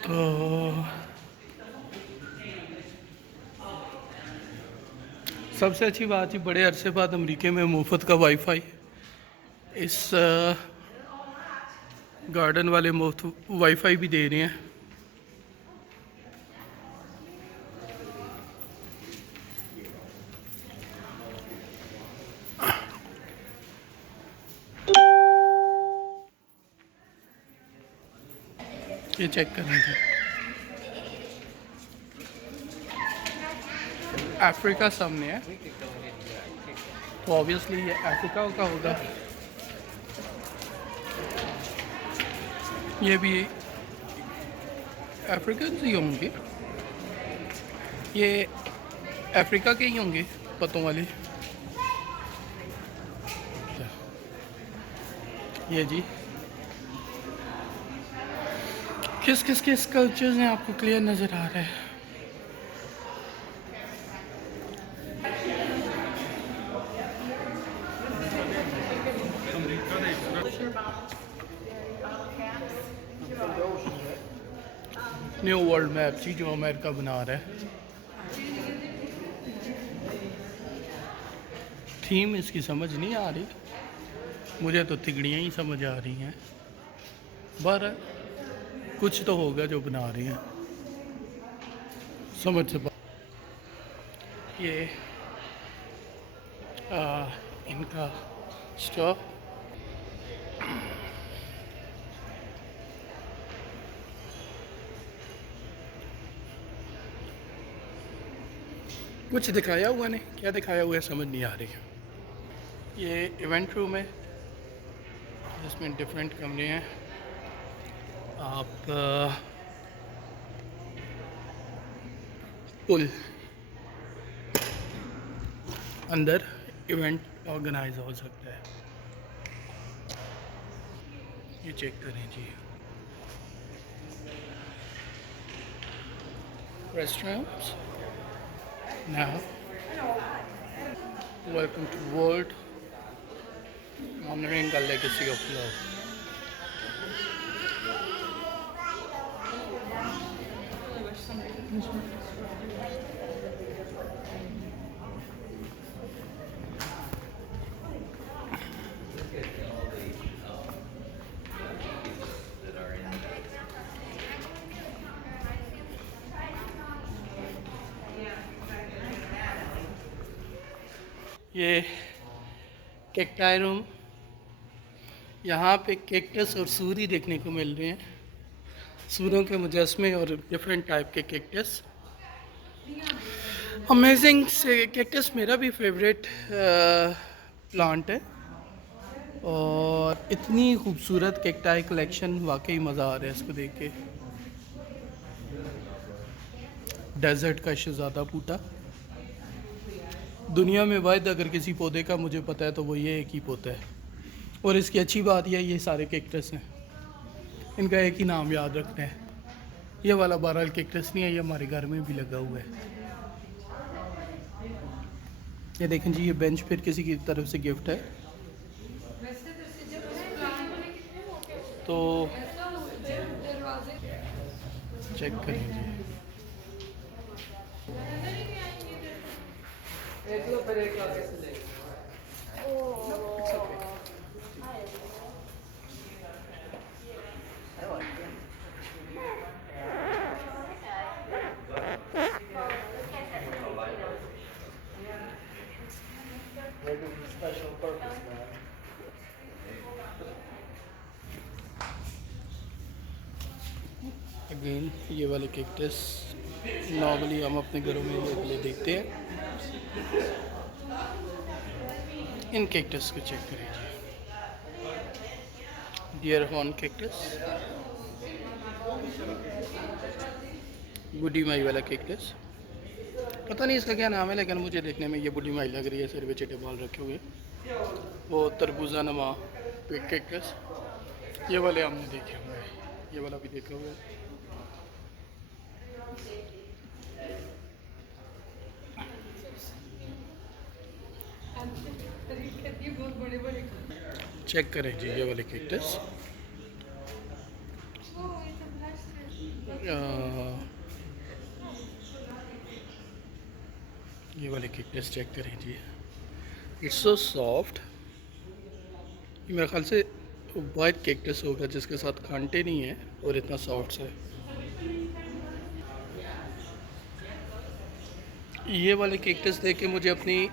तो सबसे अच्छी बात ही बड़े अरसे बाद अमेरिका में मुफ्त का वाईफाई। इस गार्डन वाले मुफ्त वाईफाई भी दे रहे हैं। ये चेक करें जी, अफ्रीका सामने है, तो ऑब्वियसली ये अफ्रीका का होगा। ये भी अफ्रीकन ही होंगे, ये अफ्रीका के ही होंगे पतों वाले। ये जी किस किस के स्कल्पचर्स हैं आपको क्लियर नज़र आ रहा है। न्यू वर्ल्ड मैप जी जो अमेरिका बना रहा है। थीम इसकी समझ नहीं आ रही, मुझे तो तिगड़ियाँ ही समझ आ रही हैं, पर कुछ तो होगा जो बना रही हैं समझ से। ये इनका स्टॉप। कुछ दिखाया हुआ नहीं, क्या दिखाया हुआ है समझ नहीं आ रही है। ये इवेंट रूम है जिसमें डिफरेंट कमरे हैं। आप पुल अंदर इवेंट ऑर्गेनाइज हो सकता है। ये चेक करें जी, restaurants now. Welcome to world honoring the legacy of love। ये केक्टाई रूम, यहाँ पे केक्टस और सूरी देखने को मिल रहे हैं, सूरों के मुजस्मे और डिफरेंट टाइप के केक्टस। अमेजिंग से केक्टस मेरा भी फेवरेट प्लांट है, और इतनी खूबसूरत केक्टाई कलेक्शन, वाकई मज़ा आ रहा है इसको देख के। डेजर्ट का शहज़ादा बूटा, दुनिया में वाहिद अगर किसी पौधे का मुझे पता है तो वो ये एक ही पौधा है। और इसकी अच्छी बात यह ये सारे केक्टस हैं, इनका एक ही नाम याद रखते हैं। ये वाला बहरहाल केक्टस नहीं है, ये हमारे घर में भी लगा हुआ है। ये देखें जी, ये बेंच फिर किसी की तरफ से गिफ्ट है, तो चेक करें जी। अगेन ये वाले केक्टस नॉर्मली हम अपने घरों में ये वाले देखते हैं। इन केक्टस को चेक करें जी, डियर हॉर्न केक्टस, बुढ़ी माई वाला केक्टस, पता नहीं इसका क्या नाम है, लेकिन मुझे देखने में ये बुढ़ी माई लग रही है, सिर पे चिटे बाल रखे हुए। वो तरबूजा नमा केक्टस, ये वाले हमने देखे हुए हैं, ये वाला भी देखा हुआ है। चेक करें जी ये वाले केक्टस। ये वाले कैक्टस चेक करें जी, इट्स सो सॉफ्ट। मेरे ख्याल से वाइट कैक्टस होगा जिसके साथ कांटे नहीं है और इतना सॉफ्ट है। ये वाले कैक्टस देख के मुझे अपनी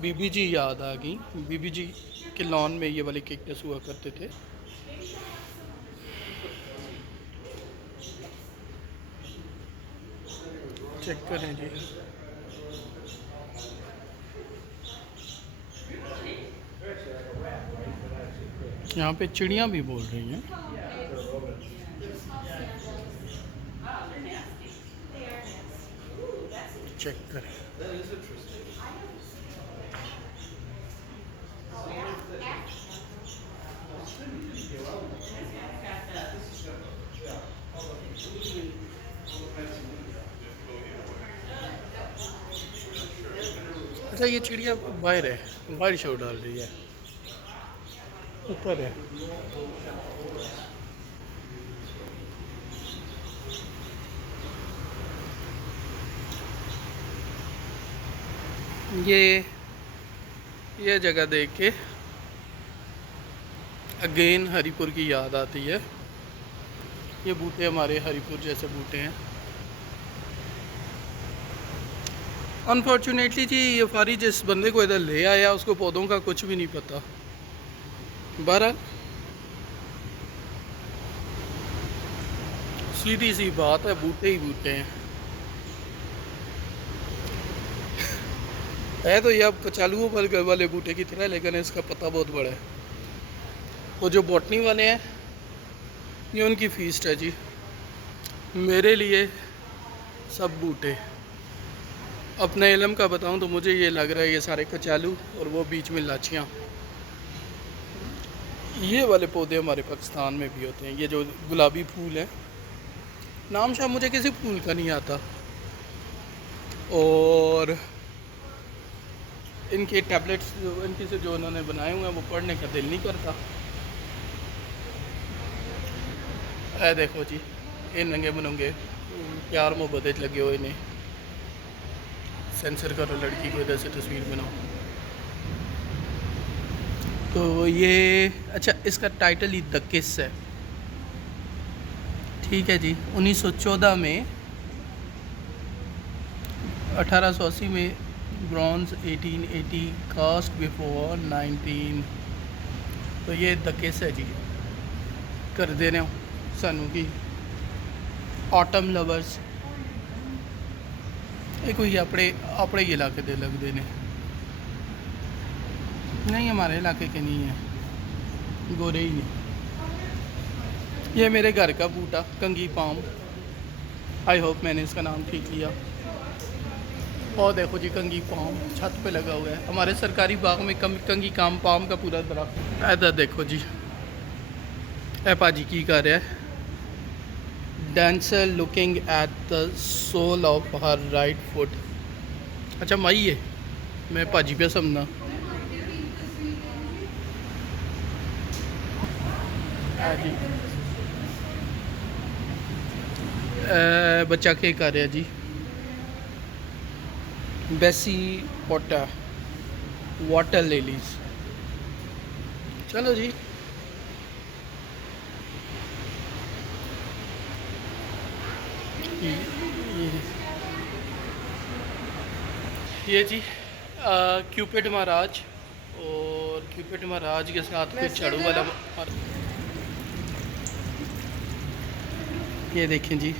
बीबी जी याद आ गई। बीबी जी के लॉन में ये वाले कैक्टस हुआ करते थे। चेक करें जी, यहाँ पे चिड़िया भी बोल रही हैं। चेक करें, अच्छा ये चिड़िया बाहर है, बाहर शो डाल रही है, ऊपर है। ये जगह देख के अगेन हरिपुर की याद आती है। ये बूटे हमारे हरिपुर जैसे बूटे हैं। अनफॉर्चुनेटली जी ये फारी जिस बंदे को इधर ले आया उसको पौधों का कुछ भी नहीं पता। बहरहाल सीधी सी बात है, बूटे ही बूटे हैं। है तो ये अब कचालुओं वाले बूटे की तरह, लेकिन इसका पता बहुत बड़ा है। वो जो बॉटनी वाले हैं ये उनकी फीस्ट है जी। मेरे लिए सब बूटे। अपने इलम का बताऊं तो मुझे ये लग रहा है ये सारे कचालू और वो बीच में लाचियाँ। ये वाले पौधे हमारे पाकिस्तान में भी होते हैं। ये जो गुलाबी फूल है, नाम शायद मुझे किसी फूल का नहीं आता, और इनके टैबलेट्स इनकी से जो उन्होंने बनाए हुए हैं वो पढ़ने का दिल नहीं करता। ऐ देखो जी, ये नंगे मनंगे प्यार मोहब्बत लगे हुए ने। सेंसर करो लड़की को, इधर से तस्वीर बनाओ। तो ये अच्छा, इसका टाइटल ही द किस है, ठीक है जी। 1914 में, 1880 में ब्रॉन्ज, 1880 कास्ट बिफोर 19। तो ये द किस है जी। कर दे रहे हो सानू की ऑटम लवर्स। ये कोई अपने अपने इलाके के लगते ने, नहीं हमारे इलाके के नहीं है, गोरे ही नहीं। ये मेरे घर का बूटा कंगी पाम, आई होप मैंने इसका नाम ठीक लिया। और देखो जी कंगी पाम छत पे लगा हुआ है। हमारे सरकारी बाग में कंगी काम पाम का पूरा दरख्त। इधर देखो जी, ए पाजी की कर रहा है, dancer looking at the sole of her right foot. अच्छा माई है, मैं पाजी पे समझना। जी बच्चा क्या कर रहा जी, बेसी पोटा वाटर लिलीज। चलो जी, ये जी क्यूपिड महाराज, और क्यूपिड महाराज के साथ फिर झाड़ू वाला। ये देखें जी,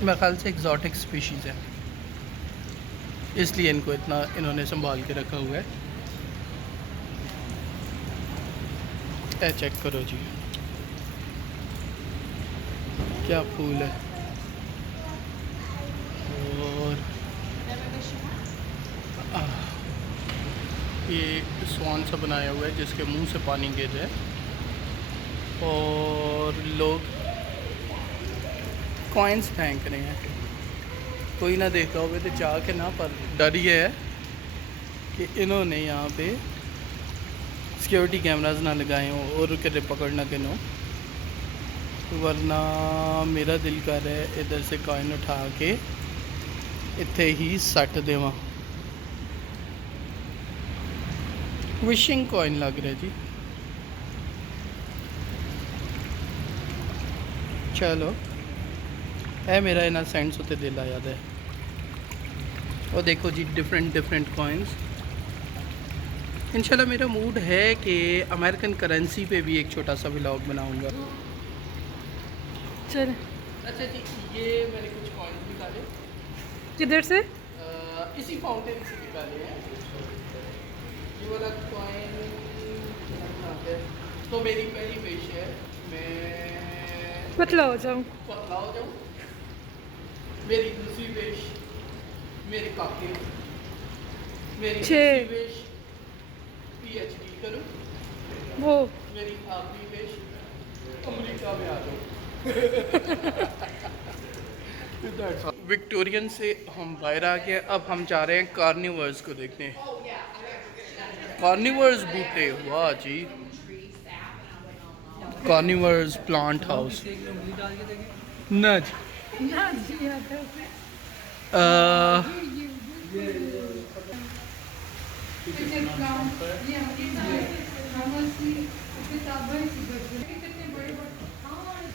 मेरे ख्याल से एग्जॉटिक स्पीशीज़ है, इसलिए इनको इतना इन्होंने संभाल के रखा हुआ है। ए चेक करो जी, क्या फूल है। और ये स्वान सा बनाया हुआ है जिसके मुंह से पानी गिर रहा है, और लोग कॉइन्स फेंक रहे हैं। कोई ना देखा होगा तो जाके ना, पर डर ये है कि इन्होंने यहाँ पे सिक्योरिटी कैमरास ना लगाए हों और कितने पकड़ना के नो। वरना मेरा दिल कर रहा है इधर से कॉइन उठा के इत्थे ही सट देवां। विशिंग कॉइन लग रहा है जी। चलो है मेरा इन्ना सेंट्स उत्ते दिल आया है। और देखो जी डिफरेंट कॉइन्स। इंशाल्लाह मेरा मूड है कि अमेरिकन करेंसी पे भी एक छोटा सा व्लॉग बनाऊंगा। चल अच्छा जी, ये मैंने कुछ कॉइन्स निकाले किधर से? इसी फाउंटेन से निकाले हैं। ये वाला कॉइन तो मेरी पहली विश है मैं पतला हो जाऊँ। पतला हो जाऊँ। मेरी दूसरी विश मेरे काके। मेरी छः। तीसरी विश PhD करूँ। वो मेरी आखिरी विश अमेरिका में आ जाऊँ। विक्टोरियन से हम बाहर आ गए। अब हम जा रहे हैं कार्निवर्स को देखने। कार्निवर्स बूटे, वाह जी। कार्निवर्स प्लांट हाउस ना जी।